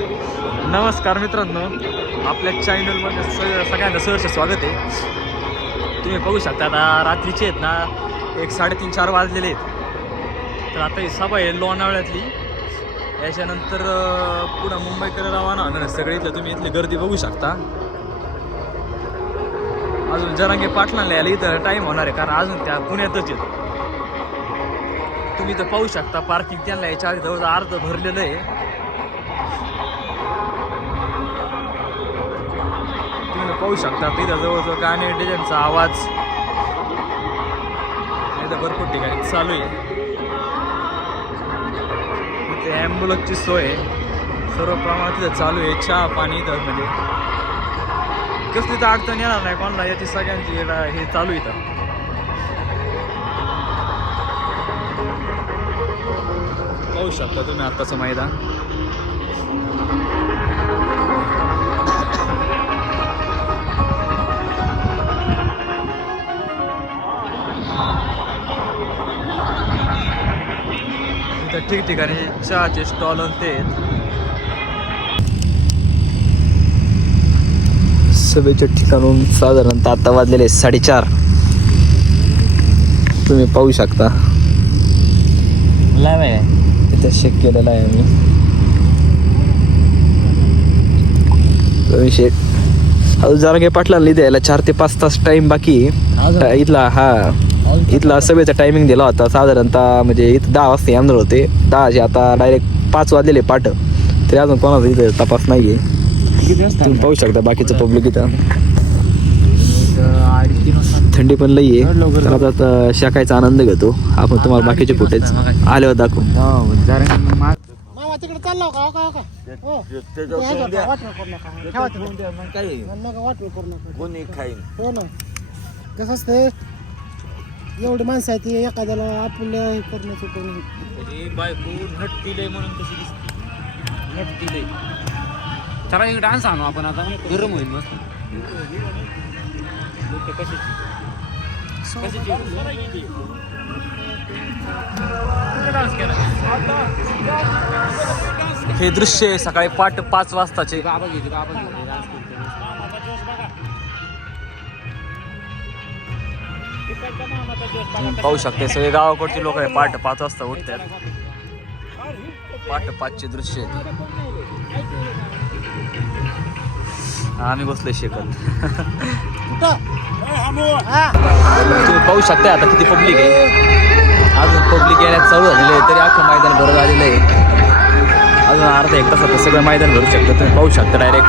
नमस्कार मित्रांनो, आपल्या चॅनलमध्ये सगळ्यांना सहर्ष स्वागत आहे. तुम्ही पाहू शकता आता रात्रीचे आहेत ना 3:30-4 वाजलेले आहेत. तर आता ही सभा आहे लोणावळ्यातली. याच्यानंतर पुढं मुंबईकडे रवाना होणार आहे सगळे. इथलं तुम्ही इथली गर्दी बघू शकता. अजून जरांगे पाटलांना यायला इथं टाईम होणार आहे, कारण अजून त्या पुण्यातच आहेत. तुम्ही इथं पाहू शकता पार्किंग त्यांना याच्या आधी जवळ अर्ध भरलेलं आहे. पाहू शकता तिथं जवळजवळ गाणे डिझाईनचा आवाज इथं भरपूर ठिकाणी चालू आहे. इथे ॲम्ब्युलन्सची सोय सर्व प्रमाणात तिथं चालू आहे. चहा पाणी इथं म्हणजे कसली तर अडचण येणार नाही कोणाला, याची सगळ्यांची हे चालू इथं. पाहू शकता तुम्ही आत्ताचं मैदान. ठिकठिकाणी चहाचे स्टॉल ते सभेच्या ठिकाणून साधारणतः आता वाजलेले 4:30. तुम्ही पाहू शकता लाईव्ह आहे इथे चेक केलेला आहे आम्ही. अजून जरांगे पाटलांना द्यायला 4 ते 5 तास टाइम बाकी इथला सभेचा टायमिंग दिला होता साधारणतः. म्हणजे इथं 10 वाजता येणार होते, 10चे आता डायरेक्ट 5 वाजलेले पाठ. तरी अजून कोणाचा इथं तपास नाही आहे. तुम्ही पाहू शकता बाकीचं पब्लिक इथं. थंडी पण लई आहे. तर आता शाकायचा आनंद घेतो आपण. तुम्हाला बाकीचे फुटेज आल्यावर दाखवू. तिकडे चाललो का हो ना. कसं असते एवढी माणसं आहे ती एखाद्याला आपल्या हे करण्याचं कोणी बायको नट पिले म्हणून कशी दिसते. नट पिले चला एक डान्स आणू आपण आता. गरम होईल मस्त. हे दृश्य आहे सकाळी 5 वाजताचे. पाहू शकते सगळे गावाकडचे लोक आहे. 5 वाजता उठतात. 5:05चे दृश्य आहे. आम्ही बसलोय शेकत. तुम्ही पाहू शकता आता किती पब्लिक आहे. अजून पब्लिक येण्यात चालू झालेलं आहे, तरी अख्खं मैदान भरत आलेलं आहे. अजून अर्धा 1 तासात सगळं मैदान भरू शकतं. तुम्ही पाहू शकता डायरेक्ट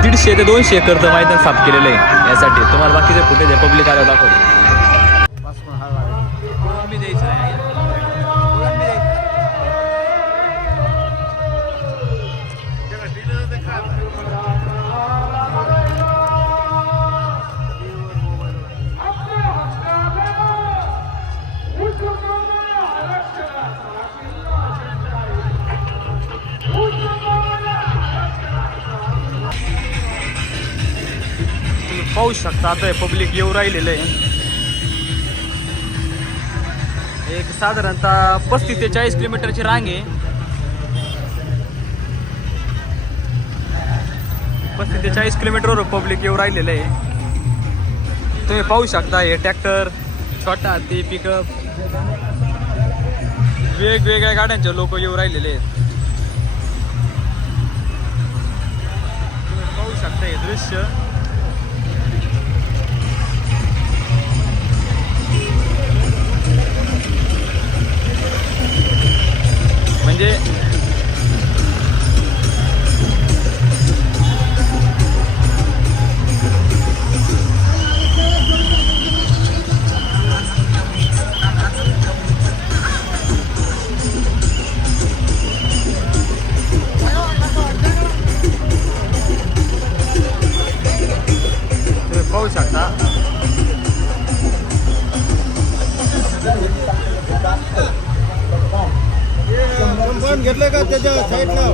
150 ते 200 एकरचं मैदान साफ केलेलं आहे. यासाठी तुम्हाला बाकीचे फुटेज आहे पब्लिक आल्यावर दाखवतो. पाहू शकता आता पब्लिक येऊ राहिलेलं आहे. एक साधारणतः 35 ते 40 किलोमीटरची रांग आहे. 35 ते 40 किलोमीटरवर पब्लिक येऊ राहिलेलं आहे. तुम्ही पाहू शकता हे ट्रॅक्टर, छोटा ते पिकअप, वेगवेगळ्या गाड्यांचे लोक येऊ राहिलेले आहेत. तुम्ही पाहू शकता हे दृश्य. म्हणजे तुम्ही पाहू शकता घेतलं का त्याच्या साईडला.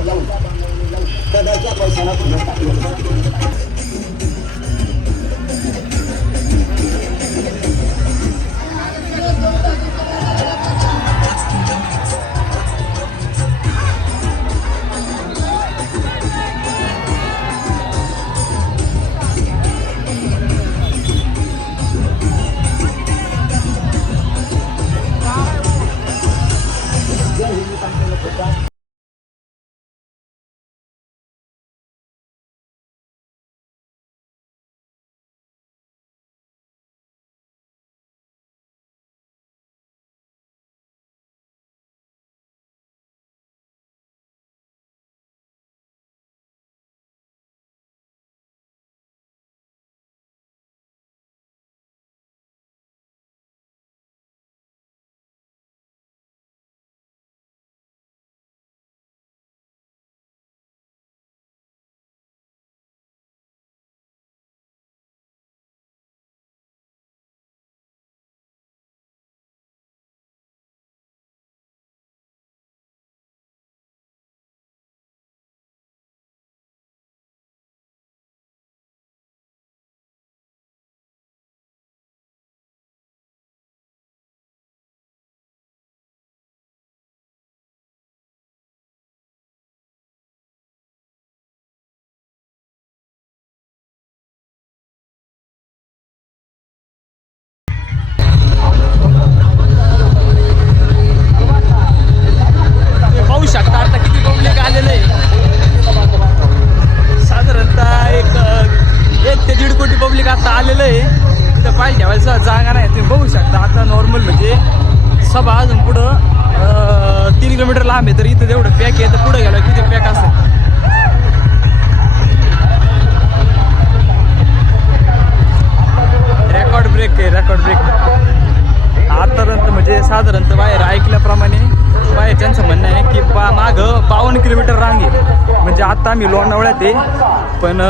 नॉर्मल म्हणजे सभा अजून पुढं 3 किलोमीटर लांब आहे, तर इथं तेवढं पॅक आहे, तर पुढं गेलं किती पॅक असेल. रेकॉर्ड ब्रेक आहे, रेकॉर्ड ब्रेक. आतापर्यंत म्हणजे साधारणतः बाहेर ऐकल्याप्रमाणे बाहेर त्यांचं म्हणणं आहे की मागं 52 किलोमीटर रांग आहे. म्हणजे आता आम्ही लोणावळ्यात आहे, पण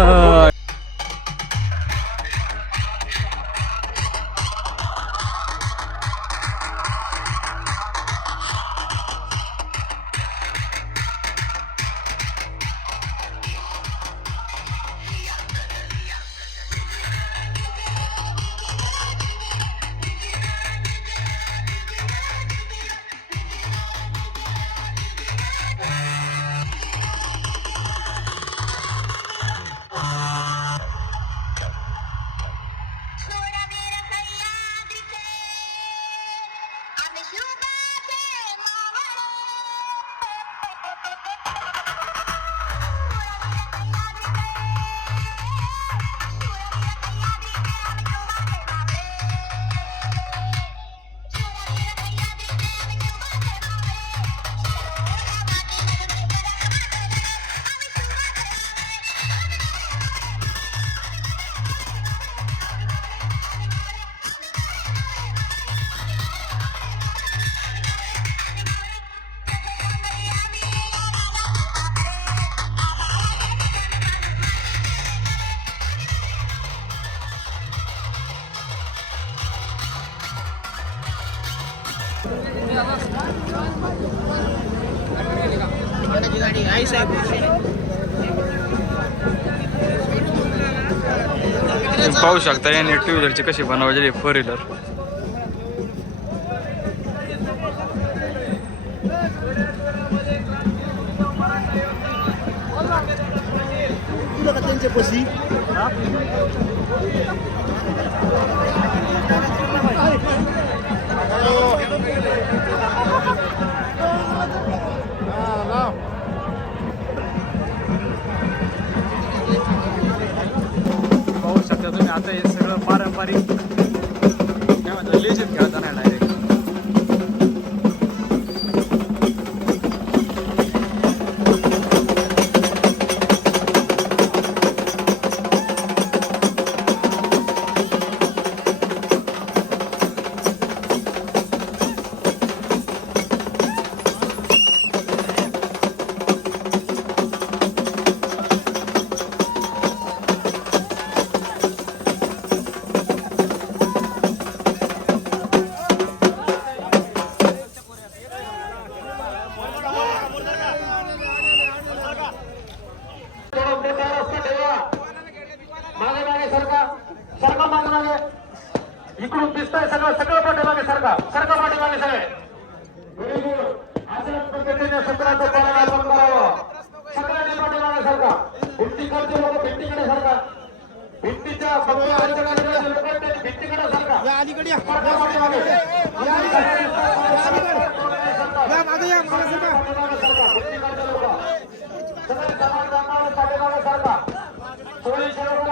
तुम्ही पाहू शकता याने टू व्हीलरची कशी बनवायची 4 व्हीलर. त्यांच्या पशी पाहू शकता तुम्ही आता हे सगळं पारंपरिक काय म्हणतात लेझिम खेळता नाही डायरेक्ट. इकडून दिसतंय सगळं पाठीमागे सरका पाठीमागे सगळे. Very good. अशा पद्धतीने सत्राचं पालन आपण करावं. सगळ्यांनी पाठीमागे सरका. भिंतीकडचे लोक भिंतीकडे सरका. भिंतीच्या भिंतीकडे सरका. अलीकडे पाठीमागे सरका. सोयीचे लोक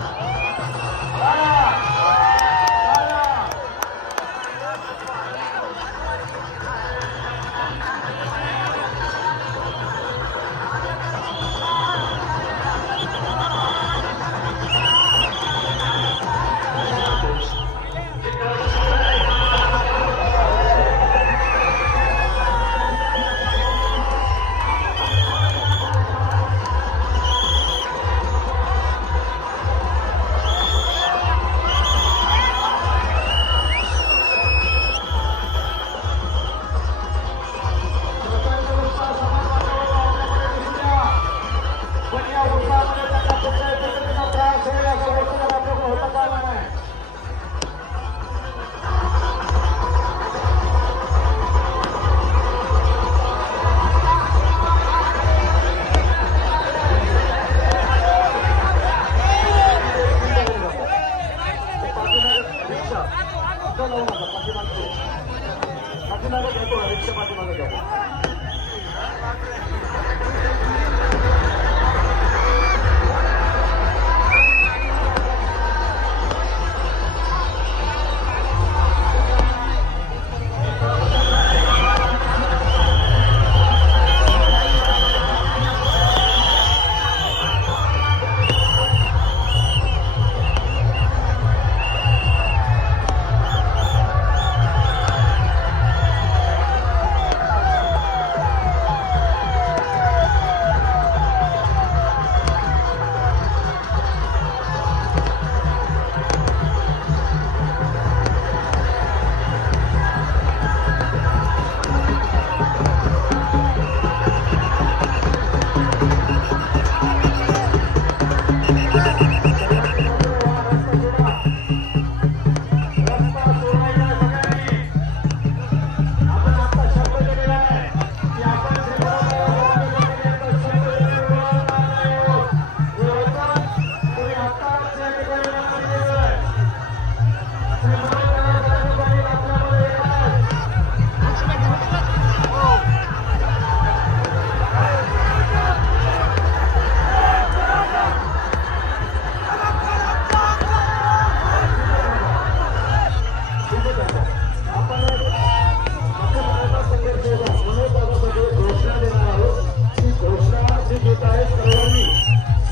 येत आहे सर्वांनी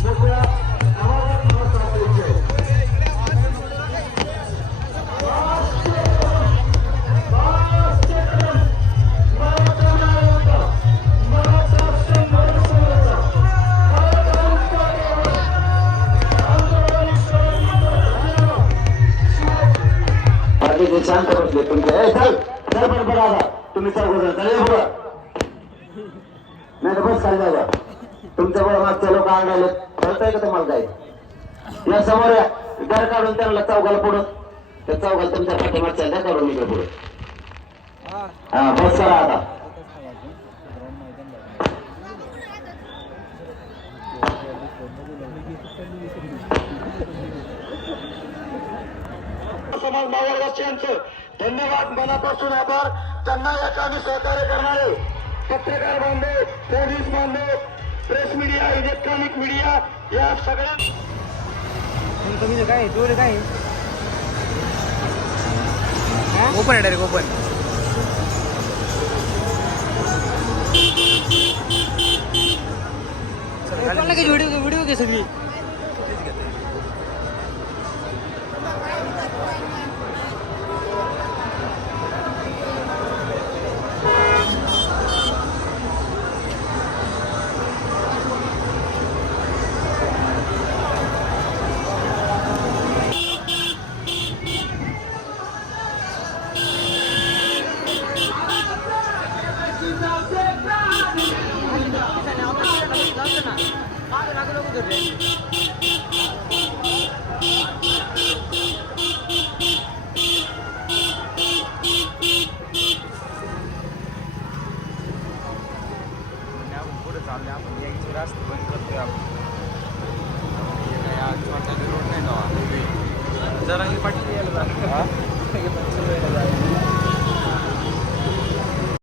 मोठ्या आवाजात नमस्कार करायचे. बाकीचे शांत बसले तुमच्या चल चल पण बघा आता तुम्ही चौघ चालेल बघा नाही तर बस खाली जागा तुमच्या बरोबर मागच्या लोक आणायला कळतंय का तुम्हाला काय या समोर या घर काढून त्यांना चौघाला पुढं त्या चौघाला तुमच्या पाठीमागच्या द्या काढून इकडे पुढे हा बस करा आता समाज मावळवासियांचं धन्यवाद मनापासून आभार. त्यांना या कामी सहकार्य करणारे पत्रकार बांधव, पोलीस बांधव, प्रेस मीडिया, इलेक्ट्रॉनिक मीडिया या सगळ्या काय जोड काय ओपन आहे डायरेक्ट ओपन. व्हिडिओ घे सगळी पुढे चालले आपण यायचे रस्ते बंद करतोय आपण. छोटा रोड नाही ना जरा पाठी यायला